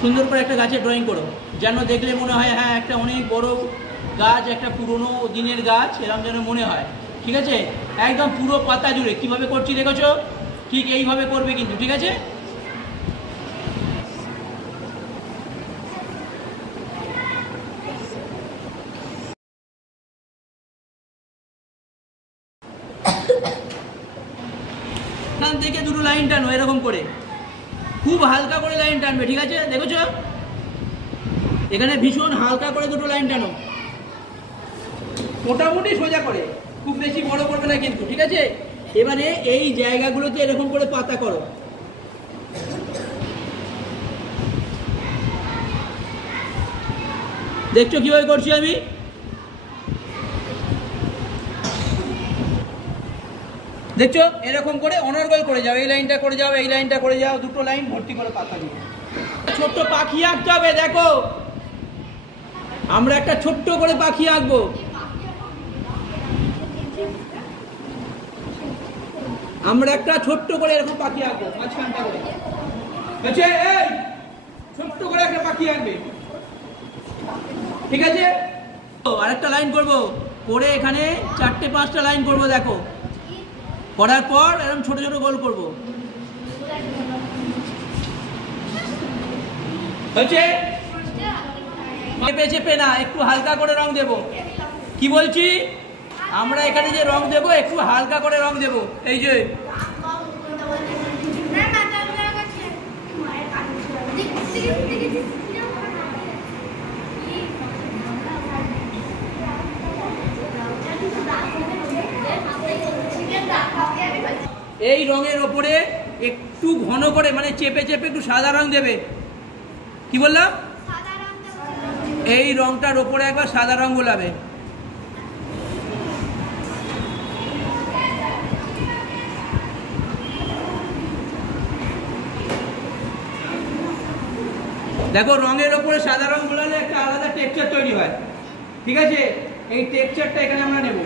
সুন্দর করে একটা গাছের ড্রয়িং করো, যেন দেখলে মনে হয় হ্যাঁ একটা অনেক বড় গাছ, একটা পুরনো দিনের গাছ, এরকম যেন মনে হয়। ঠিক আছে, একদম পুরো পাতা জুড়ে কীভাবে করছি দেখেছো, ঠিক এইভাবে করবে কিন্তু। ঠিক আছে, এখান থেকে দুটো লাইন টানো এরকম করে, খুব হালকা করে লাইন টানবে। ঠিক আছে, দেখেছো এখানে ভীষণ হালকা করে দুটো লাইন টানো, মোটামুটি সোজা করে, খুব বেশি বড় করবে না কিন্তু। ঠিক আছে, এবারে এই জায়গাগুলোতে এরকম করে পাতা করো। দেখছো কিভাবে করছি আমি? দেখছো এরকম করে অনর্গল করে যাও, এই লাইনটা করে যাও, এই লাইনটা করে যাও, দুটো লাইন ভর্তি করে পাতা দিয়ে ছোট্ট পাখি আঁকতে হবে। দেখো আমরা একটা ছোট্ট করে পাখি আঁকবো। আমরা একটা ছোট্ট করে এরকম পাখি আঁকবো, মাঝখানটা করে। আচ্ছা, এই ছোট্ট করে একটা পাখি আঁকবে। ঠিক আছে, আরেকটা লাইন করব, করে এখানে 4-5টা লাইন করব। দেখো করার পর এরকম ছোট ছোট গোল করব। হচ্ছে চেপে চেপে না, একটু হালকা করে রং দেব। কি বলছি, আমরা এখানে যে রং দেব একটু হালকা করে রং দেব। এই যে এই রঙের ওপরে একটু ঘন করে, মানে চেপে চেপে একটু সাদা রং দেবে। কি বললাম, এই রংটার ওপরে একবার সাদা রং গোলাবে। দেখো রঙের ওপরে সাদা রং গোলালে একটা আলাদা টেক্সচার তৈরি হয়। ঠিক আছে, এই টেক্সচারটা এখানে আমরা নেব।